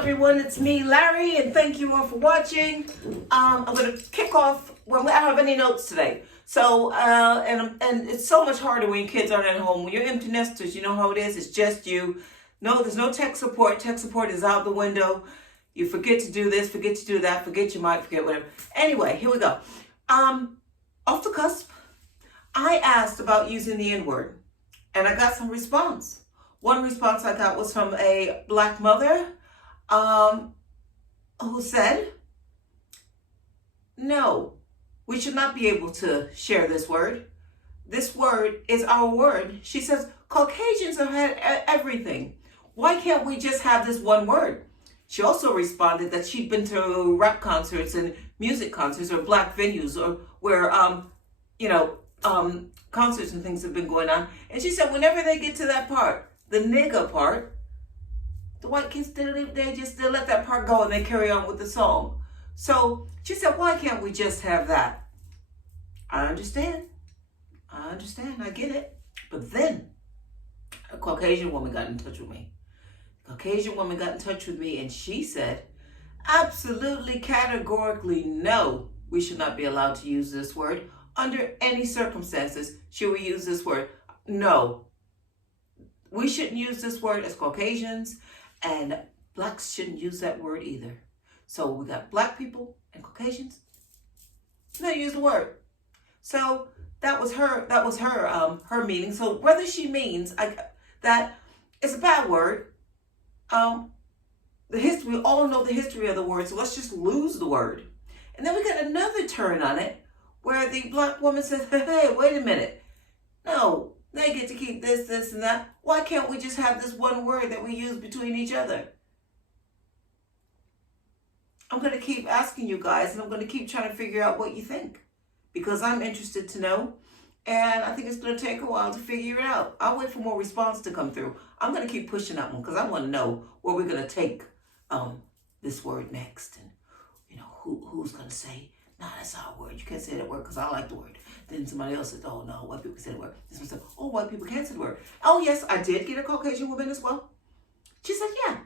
everyone, it's me, Larry, and thank you all for watching. I'm going to kick off when we don't have any notes today. So, and it's so much harder when your kids aren't at home. When you're empty nesters, you know how it is. It's just you. No, there's no tech support. Tech support is out the window. You forget to do this, forget to do that, forget you might, forget whatever. Anyway, here we go. Off the cusp, I asked about using the N-word, and I got some response. One response I got was from a black mother who said, no, we should not be able to share this word. This word is our word. She says, Caucasians have had everything. Why can't we just have this one word? She also responded that she'd been to rap concerts and music concerts or black venues or where, concerts and things have been going on. And she said, whenever they get to that part, the nigga part, the white kids, they let that part go and they carry on with the song. So she said, why can't we just have that? I understand, I get it. But then a Caucasian woman got in touch with me. And she said, absolutely categorically no, we should not be allowed to use this word. Under any circumstances, should we use this word? No. We shouldn't use this word as Caucasians, and blacks shouldn't use that word either. So we got black people and Caucasians. They use the word. So that was her meaning. So whether she means that it's a bad word, we all know the history of the word, so let's just lose the word. And then we got another turn on it where the black woman says, hey, wait a minute. No, they get to keep this, and that. Why can't we just have this one word that we use between each other? I'm going to keep asking you guys, and I'm going to keep trying to figure out what you think, because I'm interested to know, and I think it's going to take a while to figure it out. I'll wait for more response to come through. I'm going to keep pushing that one, because I want to know where we're going to take this word next, and who's going to say, nah, that's our word. You can't say that word because I like the word. Then somebody else said, oh, no, white people say the word. This one said, oh, white people can't say the word. Oh, yes, I did get a Caucasian woman as well. She said, yeah,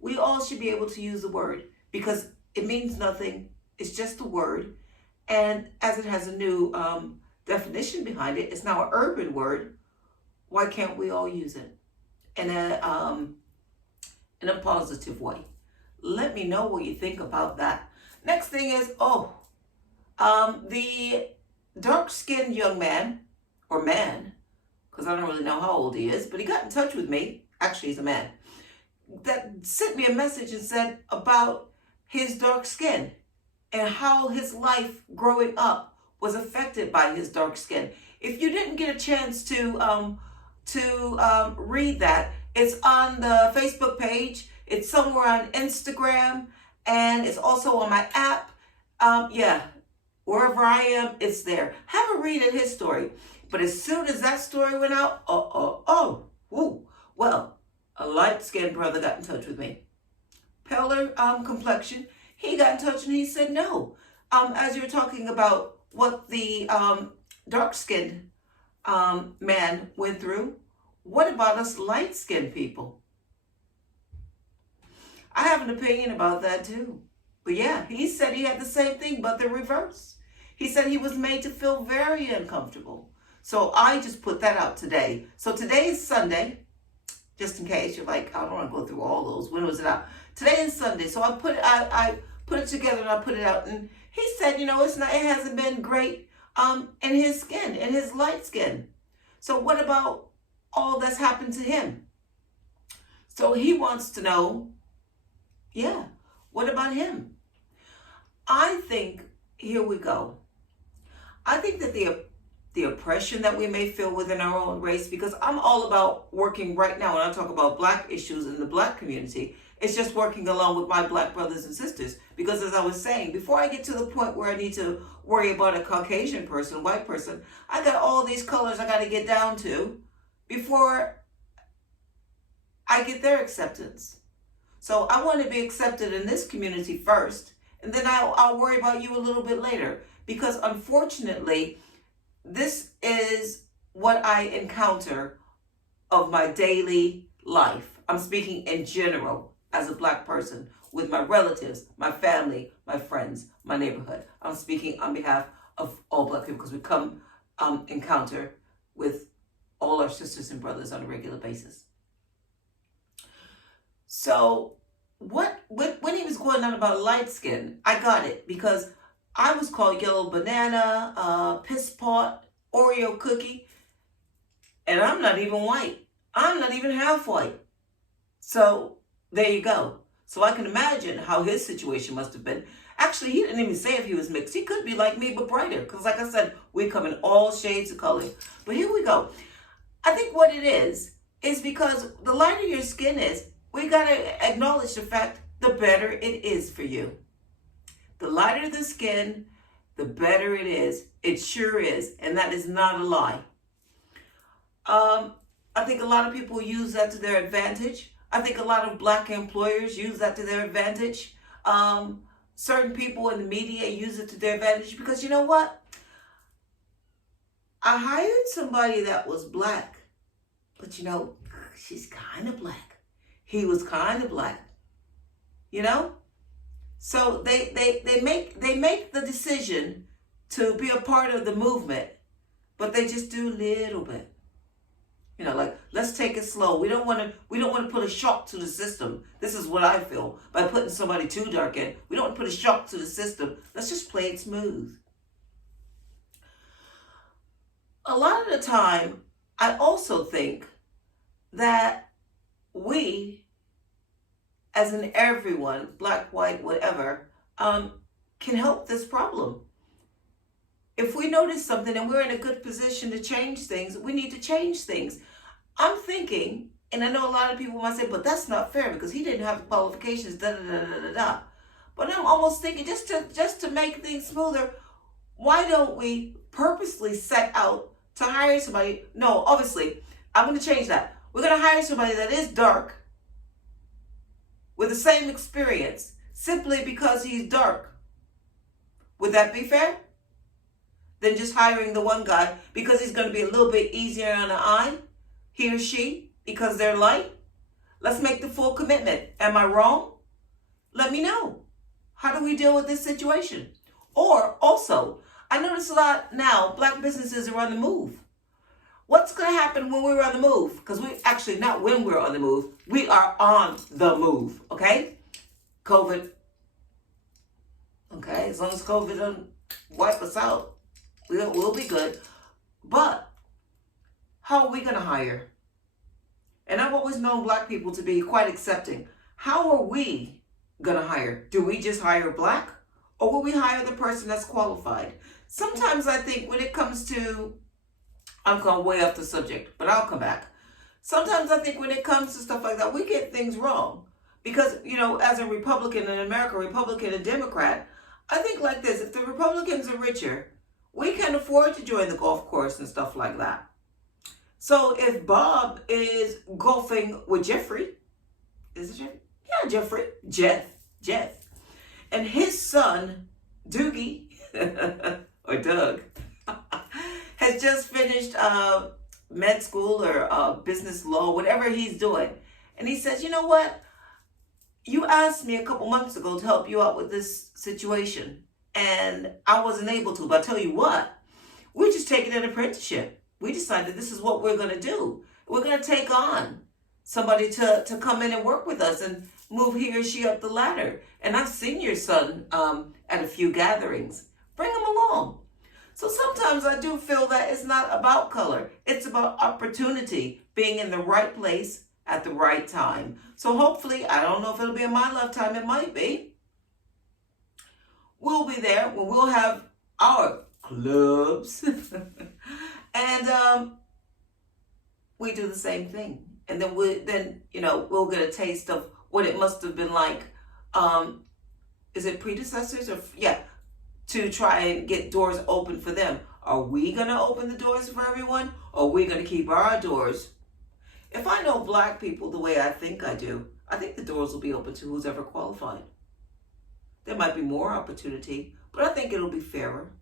we all should be able to use the word because it means nothing. It's just a word. And as it has a new definition behind it, it's now an urban word. Why can't we all use it in a positive way? Let me know what you think about that. Next thing is, the dark-skinned young man, or man, because I don't really know how old he is, but he got in touch with me, actually he's a man, that sent me a message and said about his dark skin and how his life growing up was affected by his dark skin. If you didn't get a chance to read that, it's on the Facebook page, it's somewhere on Instagram, and it's also on my app. Wherever I am, it's there. Have a read of his story. But as soon as that story went out, well, a light-skinned brother got in touch with me. Paler complexion. He got in touch and he said, no. As you were talking about what the dark-skinned man went through, what about us light-skinned people? I have an opinion about that too. But yeah, he said he had the same thing, but the reverse. He said he was made to feel very uncomfortable. So I just put that out today. So today is Sunday, just in case you're like, I don't want to go through all those. When was it out? Today is Sunday. So I put it together and I put it out. And he said, it hasn't been great in his skin, in his light skin. So what about all that's happened to him? So he wants to know, what about him? I think, here we go. I think that the oppression that we may feel within our own race, because I'm all about working right now when I talk about black issues in the black community, it's just working along with my black brothers and sisters. Because as I was saying, before I get to the point where I need to worry about a Caucasian person, white person, I got all these colors I got to get down to before I get their acceptance. So I want to be accepted in this community first, and then I'll worry about you a little bit later. Because unfortunately, this is what I encounter of my daily life. I'm speaking in general. as a black person with my relatives, my family, my friends, my neighborhood. I'm speaking on behalf of all black people because we come encounter with all our sisters and brothers on a regular basis. So when he was going on about light skin, I got it because I was called yellow banana, piss pot, Oreo cookie, and I'm not even white. I'm not even half white. So there you go. So I can imagine how his situation must have been. Actually, he didn't even say if he was mixed. He could be like me, but brighter. Because like I said, we come in all shades of color. But here we go. I think what it is because the lighter your skin is, we got to acknowledge the fact the better it is for you. The lighter the skin, the better it is. It sure is. And that is not a lie. I think a lot of people use that to their advantage. I think a lot of black employers use that to their advantage. Certain people in the media use it to their advantage because you know what? I hired somebody that was black, but you know, she's kind of black. He was kind of black, you know? So they make the decision to be a part of the movement, but they just do a little bit. You know, like, let's take it slow. We don't want to put a shock to the system. This is what I feel by putting somebody too dark in. We don't want to put a shock to the system. Let's just play it smooth. A lot of the time, I also think that we, as in everyone, black, white, whatever, can help this problem. If we notice something and we're in a good position to change things, we need to change things. I'm thinking, and I know a lot of people might say, but that's not fair because he didn't have the qualifications, da da da da da da. But I'm almost thinking, just to make things smoother, why don't we purposely set out to hire somebody? No, obviously, I'm going to change that. We're going to hire somebody that is dark with the same experience simply because he's dark. Would that be fair? Than just hiring the one guy because he's going to be a little bit easier on the eye, he or she, because they're light? Let's make the full commitment. Am I wrong? Let me know. How do we deal with this situation? Or also, I notice a lot now, black businesses are on the move. What's going to happen when we're on the move? Because we actually, not when we're on the move, we are on the move, okay? COVID. Okay, as long as COVID doesn't wipe us out, we'll be good. But how are we going to hire? And I've always known black people to be quite accepting. How are we going to hire? Do we just hire black? Or will we hire the person that's qualified? Sometimes I think when it comes to, I'm going way off the subject, but I'll come back. Sometimes I think when it comes to stuff like that, we get things wrong. Because, you know, as a Republican in America, Republican and Democrat, I think like this, if the Republicans are richer, we can afford to join the golf course and stuff like that. So if Bob is golfing with Jeffrey, is it Jeffrey? Yeah, Jeffrey. Jeff. And his son, Doogie, or Doug, has just finished med school or business law, whatever he's doing. And he says, you know what? You asked me a couple months ago to help you out with this situation. And I wasn't able to. But I tell you what, we're just taking an apprenticeship. We decided this is what we're going to do. We're going to take on somebody to come in and work with us and move he or she up the ladder. And I've seen your son at a few gatherings. Bring him along. So sometimes I do feel that it's not about color. It's about opportunity, being in the right place at the right time. So hopefully, I don't know if it'll be in my lifetime. It might be. We'll be there when we'll have our clubs. And we do the same thing. And then we'll get a taste of what it must have been like. Is it predecessors or to try and get doors open for them? Are we going to open the doors for everyone? Or are we going to keep our doors? If I know black people the way I think I do, I think the doors will be open to who's ever qualified. There might be more opportunity, but I think it'll be fairer.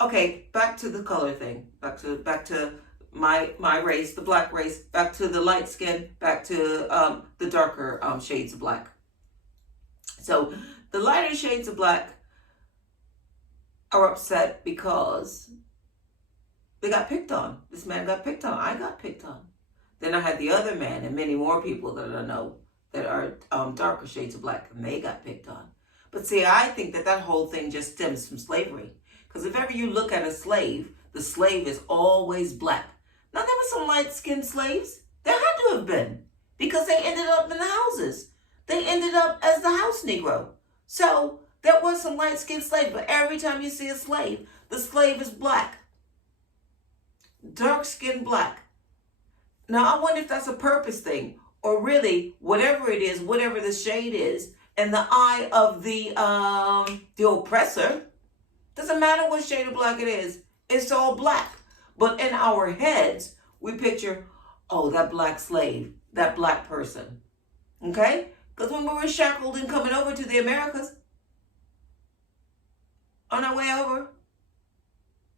Okay, back to the color thing. Back to my race, the black race, back to the light skin, back to the darker shades of black. So the lighter shades of black are upset because they got picked on. This man got picked on. I got picked on. Then I had the other man and many more people that I know that are darker shades of black, and they got picked on. But see, I think that whole thing just stems from slavery. Because if ever you look at a slave, the slave is always black. Now, there were some light-skinned slaves. There had to have been. Because they ended up in the houses. They ended up as the house Negro. So, there was some light-skinned slaves. But every time you see a slave, the slave is black. Dark-skinned black. Now, I wonder if that's a purpose thing. Or really, whatever it is, whatever the shade is, in the eye of the oppressor, doesn't matter what shade of black it is. It's all black. But in our heads, we picture, oh, that black slave, that black person. Okay? Because when we were shackled and coming over to the Americas, on our way over,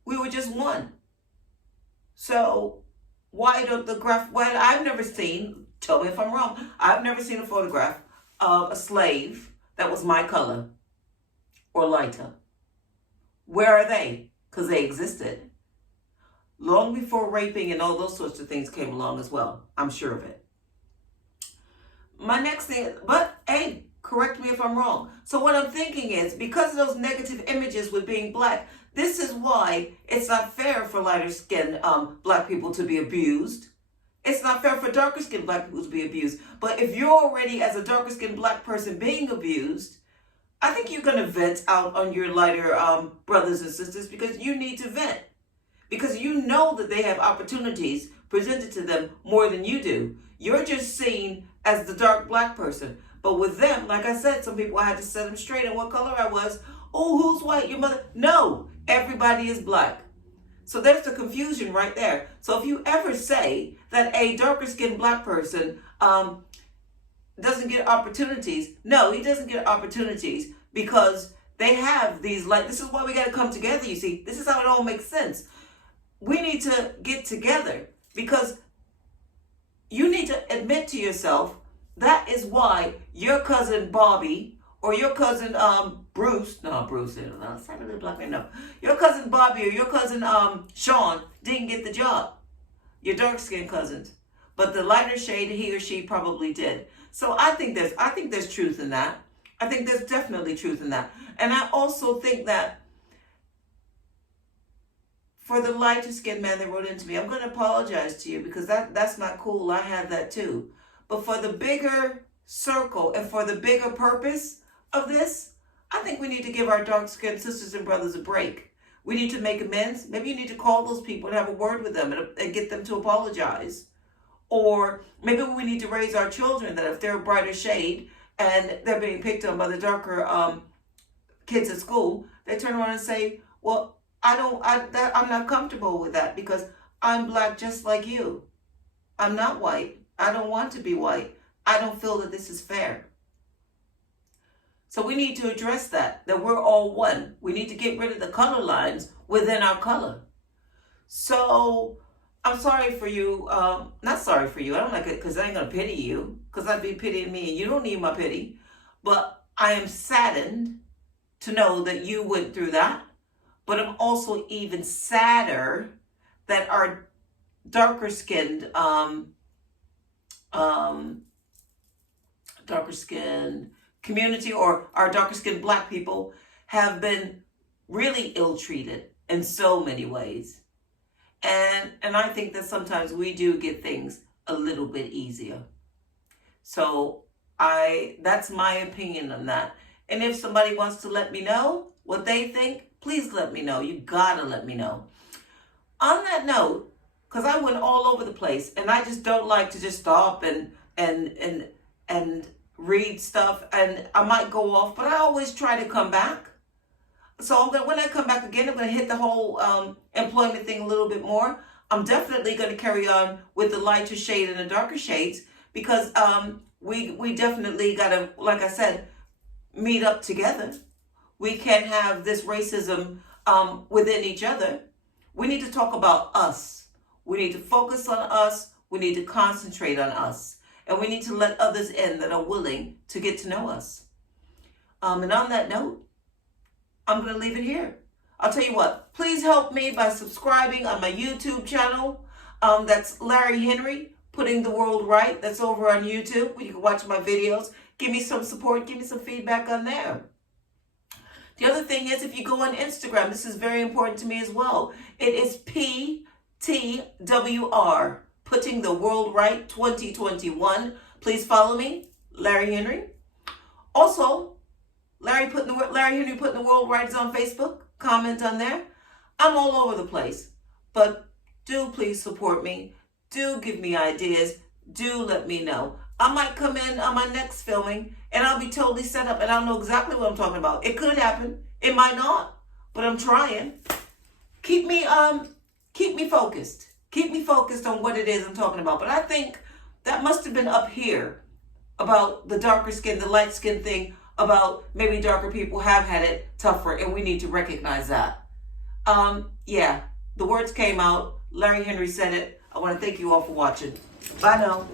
we were just one. So why don't the graph, well, I've never seen, tell me if I'm wrong, I've never seen a photograph of a slave that was my color or lighter. Where are they? Because they existed long before raping and all those sorts of things came along as well. I'm sure of it. My next thing, but hey, correct me if I'm wrong. So what I'm thinking is, because of those negative images with being black, this is why it's not fair for lighter skinned black people to be abused. It's not fair for darker skinned black people to be abused. But if you're already, as a darker skinned black person, being abused, I think you're going to vent out on your lighter brothers and sisters, because you need to vent. Because you know that they have opportunities presented to them more than you do. You're just seen as the dark black person. But with them, like I said, some people I had to set them straight on what color I was. Oh, who's white? Your mother? No, everybody is black. So there's the confusion right there. So if you ever say that a darker skinned black person doesn't get opportunities, no, he doesn't get opportunities because they have these, like, this is why we got to come together, you see. This is how it all makes sense. We need to get together because you need to admit to yourself that is why your cousin Bobby or your cousin Bruce, no, Bruce, no, it's not really black man, no. Your cousin Bobby or your cousin Sean didn't get the job. Your dark-skinned cousins. But the lighter shade, he or she probably did. So I think there's truth in that. I think there's definitely truth in that. And I also think that for the lighter skinned man that wrote into me, I'm going to apologize to you because that's not cool. I had that too. But for the bigger circle and for the bigger purpose of this, I think we need to give our dark-skinned sisters and brothers a break. We need to make amends. Maybe you need to call those people and have a word with them and get them to apologize. Or maybe we need to raise our children that if they're a brighter shade and they're being picked on by the darker kids at school, they turn around and say, well, I'm not comfortable with that because I'm black just like you. I'm not white. I don't want to be white. I don't feel that this is fair. So we need to address that we're all one. We need to get rid of the color lines within our color. So I'm sorry for you. Not sorry for you. I don't like it because I ain't going to pity you because I'd be pitying me and you don't need my pity. But I am saddened to know that you went through that. But I'm also even sadder that our darker skinned community or our darker skinned black people have been really ill-treated in so many ways. And I think that sometimes we do get things a little bit easier. So that's my opinion on that. And if somebody wants to let me know what they think, please let me know. You gotta let me know. On that note, because I went all over the place and I just don't like to just stop and read stuff, and I might go off, but I always try to come back. So when I come back again, I'm going to hit the whole employment thing a little bit more. I'm definitely going to carry on with the lighter shade and the darker shades because we definitely got to, like I said, meet up together. We can't have this racism within each other. We need to talk about us. We need to focus on us. We need to concentrate on us. And we need to let others in that are willing to get to know us. And on that note, I'm going to leave it here. I'll tell you what, please help me by subscribing on my YouTube channel. That's Larry Henry, Putting the World Right. That's over on YouTube, where you can watch my videos. Give me some support. Give me some feedback on there. The other thing is, if you go on Instagram, this is very important to me as well. It is PTWR, Putting the World Right 2021. Please follow me, Larry Henry. Also, Larry Henry Putting the World Right is on Facebook. Comment on there. I'm all over the place, but do please support me. Do give me ideas. Do let me know. I might come in on my next filming and I'll be totally set up and I'll know exactly what I'm talking about. It could happen. It might not, but I'm trying. Keep me focused. Keep me focused on what it is I'm talking about. But I think that must have been up here about the darker skin, the light skin thing, about maybe darker people have had it tougher and we need to recognize that. Yeah, the words came out. Larry Henry said it. I want to thank you all for watching. Bye now.